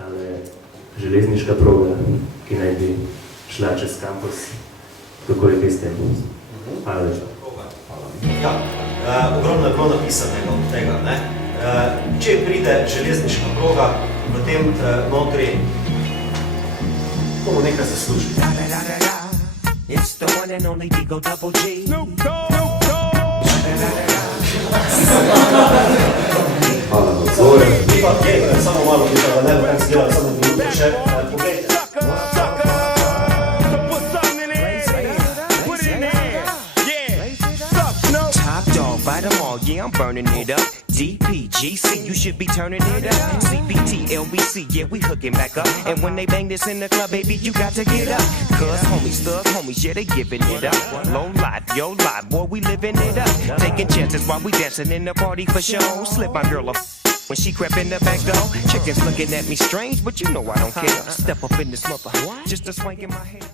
tale železniška proga, ki naj bi šla čez kampus. Kako je kaj s tem? Hvala lepa. Ja, ogromno je bilo napisanega od tega, ne? Če pride železniška proga, v tem notri bomo nekaj zaslužili. Hvala na odzore. Samo malo, da ne bo kaj zgledala, samo minuto še. Poglejte. By them all, yeah, I'm burning it up. DPGC, you should be turning it up. CPT, LBC, yeah, we hooking back up. And when they bang this in the club, baby, you got to get up. Cuz homies, thug homies, yeah, they giving it up. Low life, yo life, boy, we living it up. Taking chances while we dancing in the party for show. Slip my girl up when she crept in the back door. Chickens looking at me strange, but you know I don't care. Step up in this mother, just a swank in my head.